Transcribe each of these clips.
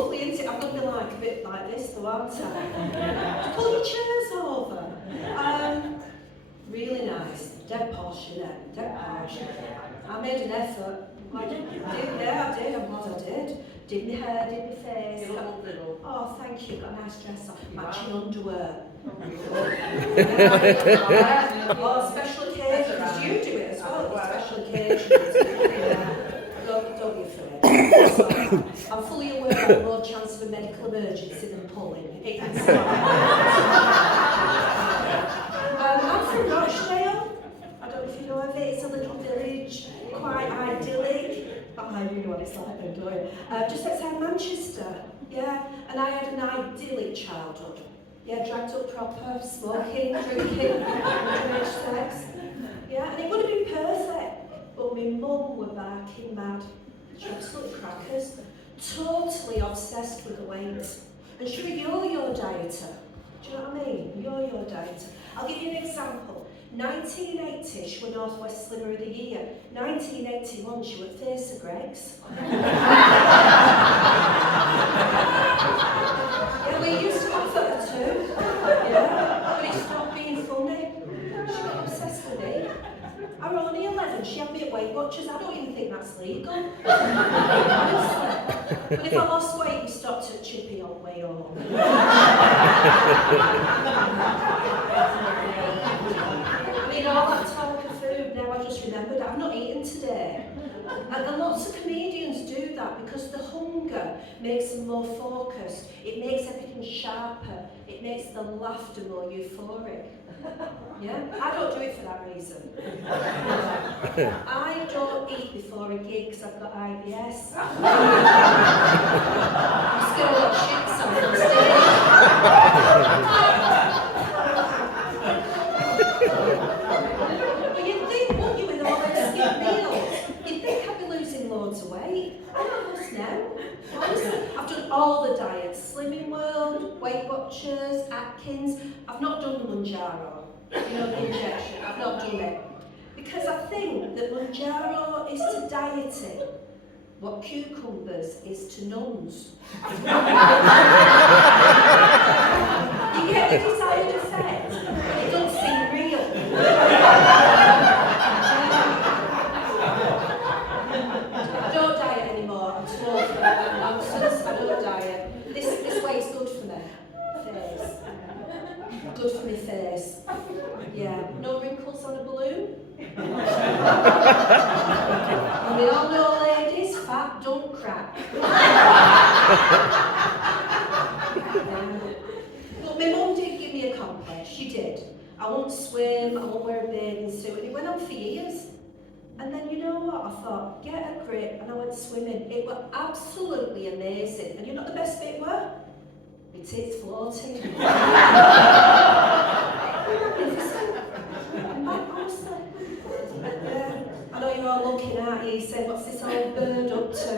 lovely, isn't it? I'm going to be like a bit like this, though, aren't I? Pull your chairs over. Really nice. Dead posh, you know. Dead posh. I made an effort. I did. Yeah, I did. I'm glad I did. Did my hair, did my face. Oh, thank you. Got a nice dress on. Matching underwear. Oh, special occasions. You do it as well. Special occasions. Yeah. Don't be afraid. I'm fully aware of the more chance of a medical emergency than pulling. I'm from Rochdale. I don't know if you know of it. It's a little village, quite idyllic. Oh, you know what it's like, don't you? Just outside Manchester. Yeah, and I had an idyllic childhood. Yeah, dragged up proper, smoking, drinking, underage sex. Yeah, and it would have been perfect, but my mum were barking mad. She was absolutely crackers, totally obsessed with the weight. And she was a yo-yo dieter. Do you know what I mean? Yo-yo dieter. I'll give you an example. 1980, she was North West Slimmer of the Year. 1981, she was Face of Greggs. Yeah, we used to laugh at her too. Yeah, but it stopped being funny. She got obsessed with me. I was only 11, she had me at Weight Watchers. I don't even think that's legal. Honestly. But if I lost weight, we stopped at Chippy on the way home. I mean, all that talk of food, now I just remembered I've not eaten today. And lots of comedians do that because the hunger makes them more focused. It makes everything sharper. It makes the laughter more euphoric. Yeah? I don't do it for that reason. I don't eat before a gig because I've got IBS. I'm scared of shit on stage. But you'd think, wouldn't you, with all those skip meals? You'd think I'd be losing loads of weight. I'm not lost now. Honestly, I've done all the diets. Slimming World, Weight Watchers, Atkins. I've not done the Mounjaro. You know, the injection. I've not done it. Because I think that Mounjaro is to dieting what cucumbers is to nuns. You get the desired effect, but it doesn't seem real. I don't diet anymore. I'm told that nonsense. I don't diet. This weight's good for me. Face. Good for my face. Yeah. No wrinkles on a balloon. And we all know, ladies, fat don't crack. But my mum did give me a complex. She did. I won't swim. I won't wear a bathing suit. And it went on for years. And then you know what? I thought, get a grip, and I went swimming. It was absolutely amazing. And you know what the best bit were? My tits floating. I know you're all looking at you, saying, what's this old bird up to?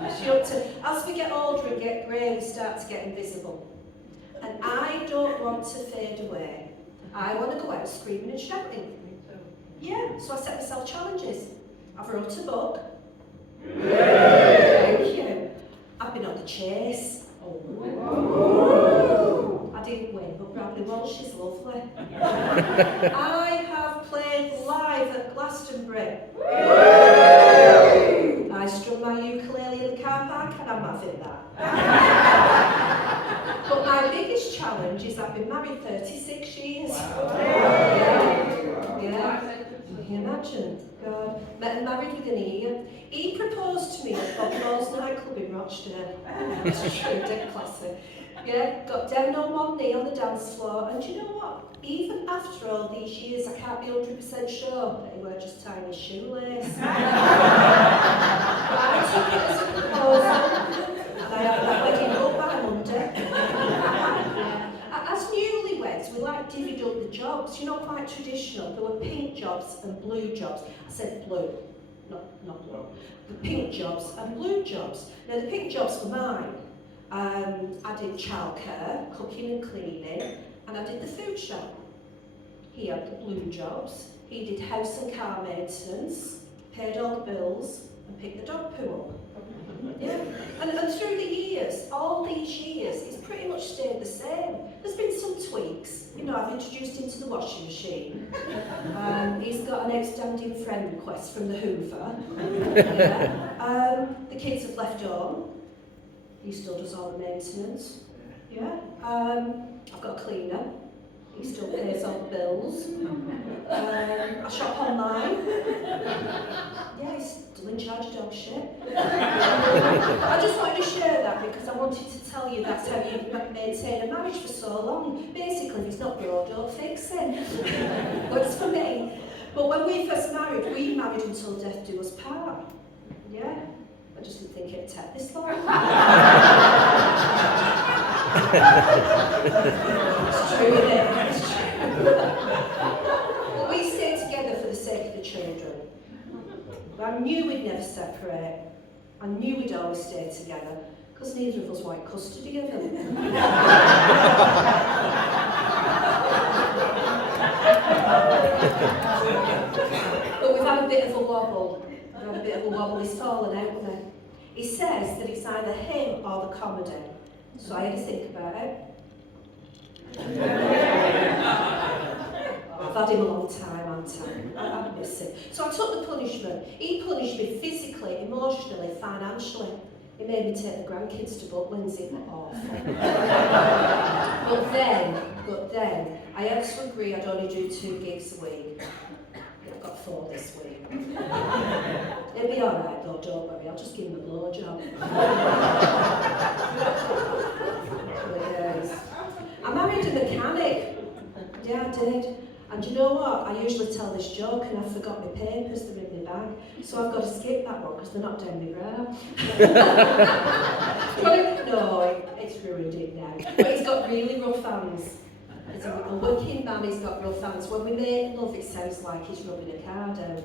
What's she up to? As we get older and get grey, we start to get invisible. And I don't want to fade away. I want to go out screaming and shouting. Yeah, so I set myself challenges. I've wrote a book. Thank you. I've been on the chase. Oh. I didn't win, but Bradley Walsh is lovely. I have played live at Glastonbury. I strung my ukulele in the car park and I'm having that. But my biggest challenge is I've been married 36 years. Yeah. Can you imagine? God. Met and married with an ear. He proposed to me at Bob Moore's nightclub in Rochdale. It's true, dead classic. Yeah, got down on one knee on the dance floor, and do you know what? Even after all these years, I can't be 100% sure that he were just tying his shoelace. But I took it as a proposal, and I had that wedding up by Monday. As newlyweds, we like divvied up the jobs. You're not quite traditional. There were pink jobs and blue jobs. I said blue, not blue. The pink jobs and blue jobs. Now the pink jobs were mine. I did childcare, cooking and cleaning, and I did the food shop. He had the blue jobs. He did house and car maintenance, paid all the bills, and picked the dog poo up. Yeah. And through the same. There's been some tweaks. You know, I've introduced him to the washing machine. He's got an outstanding friend request from the Hoover. Yeah. The kids have left home. He still does all the maintenance. Yeah. I've got a cleaner. He still pays all the bills. I shop online. Yeah, he's still in charge of dog shit. I just wanted to share that because I wanted to tell you that's how you maintain a marriage for so long. Basically, if it's not broke, don't fix it. Works for me. But when we first married, we married until death do us part. Yeah. I just didn't think it'd take this long. It's true, isn't it? It's true. But we stayed together for the sake of the children. I knew we'd never separate. I knew we'd always stay together, because neither of us wanted custody of them. But we've had a bit of a wobble. He's fallen out with it. He says that it's either him or the comedy. So I had to think about it. I've had him a long time, haven't I? I miss him. So I took the punishment. He punished me physically, emotionally, financially. He made me take the grandkids to Butlins. It was awful. But then, I had to agree I'd only do 2 gigs a week. I've got 4 this week. It'll be alright though, don't worry, I'll just give him a blowjob. Yes. I married a mechanic. Yeah, I did. And you know what? I usually tell this joke and I forgot my papers, they're in my bag. So I've got to skip that one because they're not down my brow. No, it's ruined it now. But he's got really rough hands. He's a working man, he's got rough hands. When we make love, it sounds like he's rubbing a car down.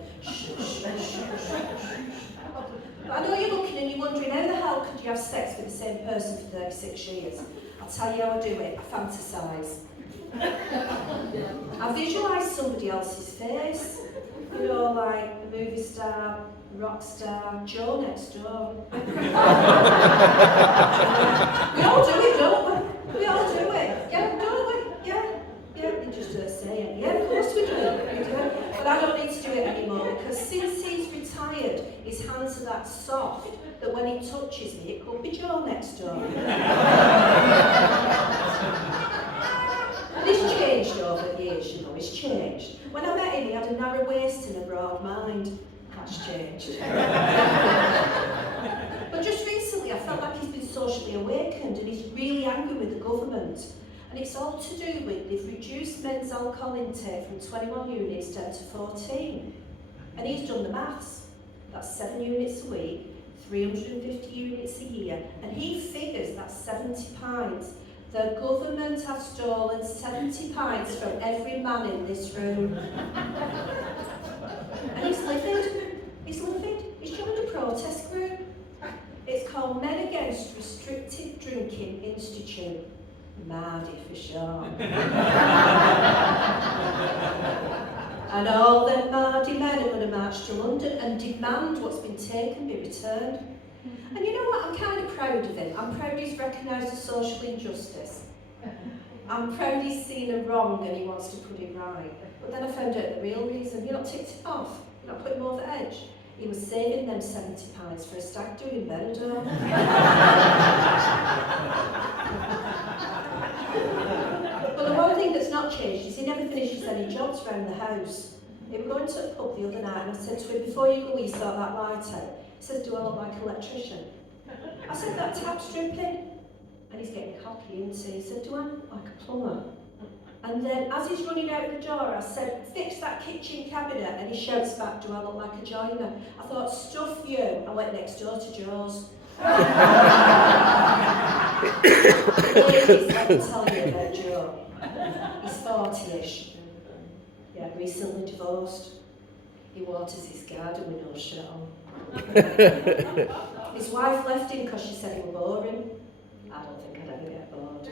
But I know you're looking and you're wondering, how the hell could you have sex with the same person for 36 years? I'll tell you how I do it. I fantasise. I visualise somebody else's face. You know, like a movie star, rock star, Joe next door. We all do it, don't we? We all do it. Yeah, don't we? Yeah. You just don't say it. Yeah, of course we do it. We do it. But I don't need to do it anymore because since he's retired, his hands are that soft that when he touches me, it could be Joe next door. And he's changed over the years, you know, he's changed. When I met him, he had a narrow waist and a broad mind. That's changed. But just recently, I felt like he's been socially awakened and he's really angry with the government. And it's all to do with they've reduced men's alcohol intake from 21 units down to 14. And he's done the maths. That's 7 units a week, 350 units a year. And he figures that's 70 pints. The government have stolen 70 pints from every man in this room. And he's livid. He's joined a protest group. It's called Men Against Restricted Drinking Institute. Mardy for sure. And all them Mardy men are going to march to London and demand what's been taken be returned. And you know what? I'm kind of proud of him. I'm proud he's recognised a social injustice. I'm proud he's seen a wrong and he wants to put it right. But then I found out the real reason. You're not ticked him off. You're not putting him over the edge. He was saving them 70 pints for a stag do in Benidorm. But the one thing that's not changed is he never finishes any jobs around the house. We were going to a pub the other night and I said to him, before you go, you sort that light out. He says, do I look like an electrician? I said, that tap's dripping. And he's getting cocky, isn't he? He said, do I look like a plumber? And then as he's running out the door, I said, fix that kitchen cabinet. And he shouts back, do I look like a joiner? I thought, stuff you. I went next door to Joe's. Ladies, let me tell you about Joe. He's 40-ish. Yeah, recently divorced. He waters his garden with no shirt on. His wife left him because she said he was boring. I don't think I'd ever get bored.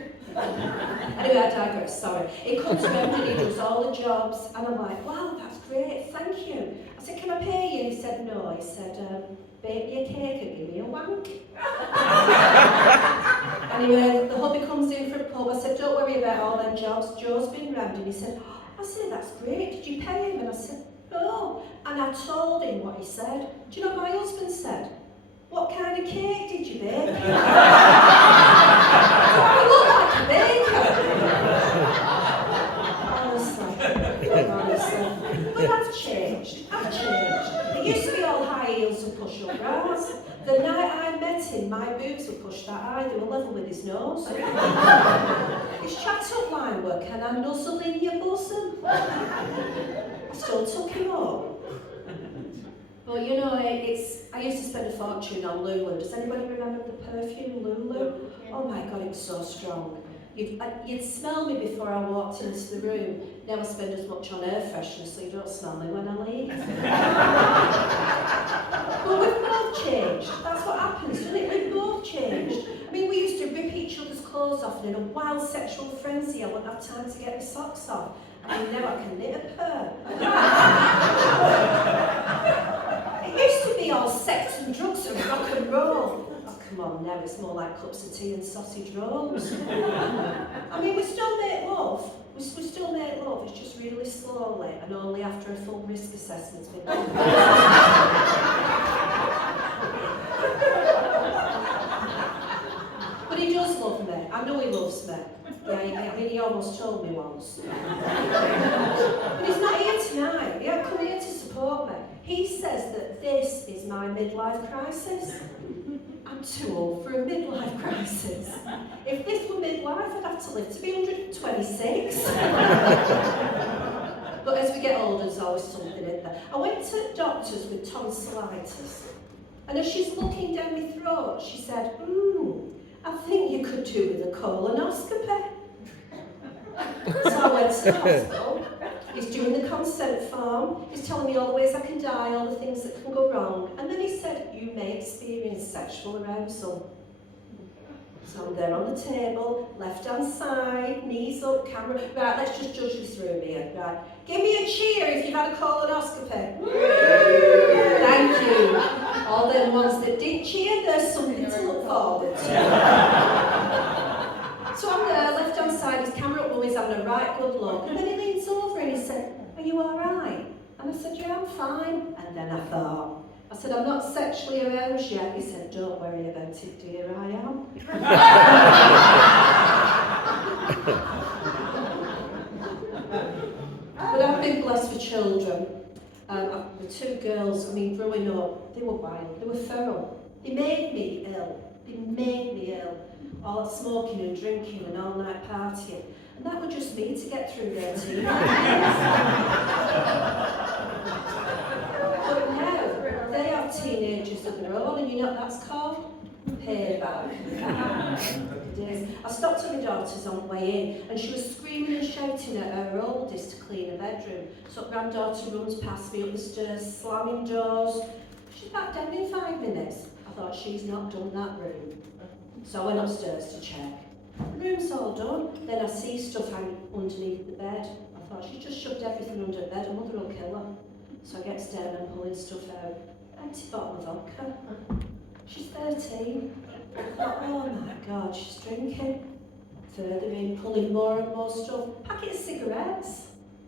Anyway, I digress, sorry. He comes around and he does all the jobs, and I'm like, wow, that's great, thank you. I said, can I pay you? He said, no. He said, bake me a cake and give me a wank. Anyway, the hubby comes in for a pub. I said, don't about all them jobs Joe's been round, and he said, oh, I said, that's great, did you pay him? And I said, no. And I told him what he said. Do you know what my husband said? What kind of cake did you bake? Do I look like a baker? Honestly. But I've changed. It used to be all high heels and push-up bras. The night I met him, my boobs were pushed that high, they were level with his nose. His chat-up line work, can I nuzzle in your bosom? I still took him up. But you know, I used to spend a fortune on Lulu. Does anybody remember the perfume Lulu? Oh my God, it was so strong. You'd smell me before I walked into the room. Never spend as much on air freshener so you don't smell me when I leave. But we've both changed. That's what happens, doesn't it? We've both changed. I mean, we used to rip each other's clothes off, and in a wild sexual frenzy, I wouldn't have time to get my socks off. I mean, now I can knit a pair. It used to be all sex and drugs and rock and roll. Come on, now it's more like cups of tea and sausage rolls. I mean, we still make love. We still make love, it's just really slowly and only after a full risk assessment's been done. But he does love me. I know he loves me. Yeah, I mean, he almost told me once. But he's not here tonight. He hasn't come here to support me. He says that this is my midlife crisis. I'm too old for a midlife crisis. If this were midlife, I'd have to live to be 126. But as we get older, there's always something in there. I went to the doctors with tonsillitis, and as she's looking down my throat, she said, I think you could do with a colonoscopy. So I went to the hospital. He's doing the consent form, he's telling me all the ways I can die, all the things that can go wrong, and then he said, you may experience sexual arousal. So I'm there on the table, left hand side, knees up, camera, right, let's just judge this room here, right. Give me a cheer if you've had a colonoscopy. Thank you. All them ones that did cheer, there's something to look forward to. So I'm there, left hand side, his camera up, he's having a right good look, and then he leans over and he said, are you alright? And I said, yeah, I'm fine. And then I thought, I said, I'm not sexually aroused yet. He said, don't worry about it, dear, I am. But I've been blessed with children. The two girls, I mean, growing up, they were wild, they were feral. They made me ill. All smoking and drinking and all night partying. And that was just me to get through their teenage years. But now, they have teenagers of their own, and you know what that's called? Payback. It is. I stopped at my daughter's on the way in, and she was screaming and shouting at her oldest to clean her bedroom. So granddaughter runs past me up the stairs, slamming doors. She's back down in 5 minutes. I thought, she's not done that room. So I went upstairs to check. The room's all done. Then I see stuff hanging underneath the bed. I thought, she's just shoved everything under the bed, her mother will kill her. So I get down and pulling stuff out. Empty bottle of vodka. She's 13. I thought, oh my God, she's drinking. Further in, pulling more and more stuff. Packet of cigarettes.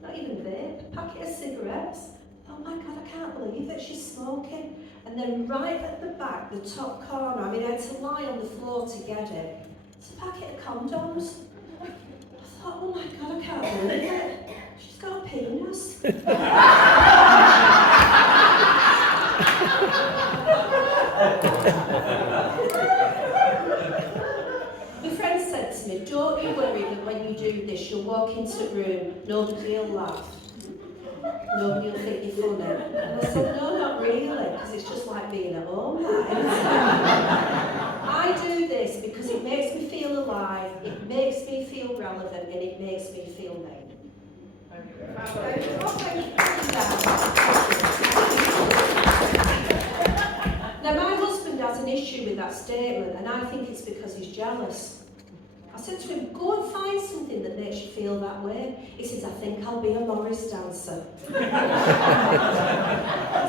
Not even vape, packet of cigarettes. Oh my God, I can't believe it, she's smoking. And then right at the back, the top corner, I mean, I had to lie on the floor to get it. It's a packet of condoms. I thought, oh my God, I can't believe it. She's got a penis. My friend said to me, don't you worry that when you do this, you'll walk into the room, nobody will laugh. Nobody will think you're funny. And I said, no, not really, because it's just like being at home. I do this because it makes me feel alive, it makes me feel relevant, and it makes me feel me. Now, my husband has an issue with that statement, and I think it's because he's jealous. I said to him, go and find something that makes you feel that way. He says, I think I'll be a Morris dancer. I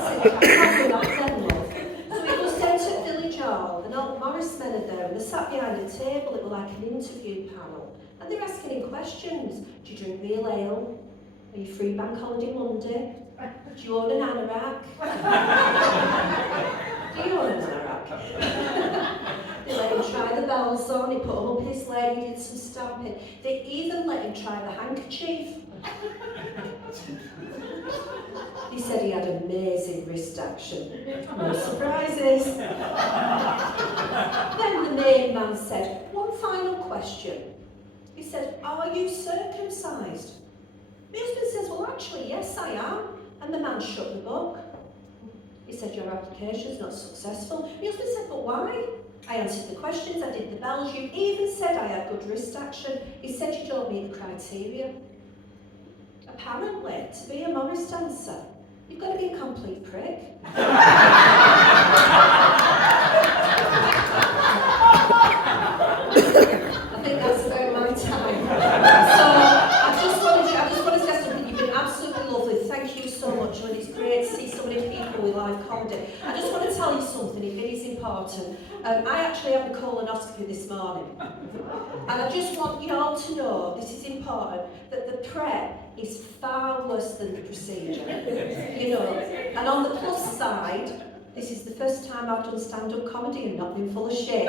said, I can't do that then, love. So he goes down to Village Hall, and old Morris Morris men are there, and they're sat behind a table. It was like an interview panel. And they're asking him questions. Do you drink real ale? Are you free bank holiday Monday? Do you own an anorak? Do you own an anorak? They let him try the bells on, he put them up his leg, he did some stamping. They even let him try the handkerchief. He said he had amazing wrist action. No surprises. Then the main man said, one final question. He said, are you circumcised? My husband says, well actually, yes I am. And the man shut the book. He said, your application's not successful. My husband said, but why? I answered the questions, I did the bells, you even said I had good wrist action. He said you don't meet the criteria. Apparently, to be a Morris dancer, you've got to be a complete prick. I think that's about my time. So I just wanted to say something. You've been absolutely lovely. Thank you so much. And it's great to see so many people with live comedy. I just want to tell you something, if it is important. I actually had a colonoscopy this morning. And I just want you all to know, this is important, that the prep is far worse than the procedure. You know, and on the plus side, this is the first time I've done stand-up comedy and not been full of shit.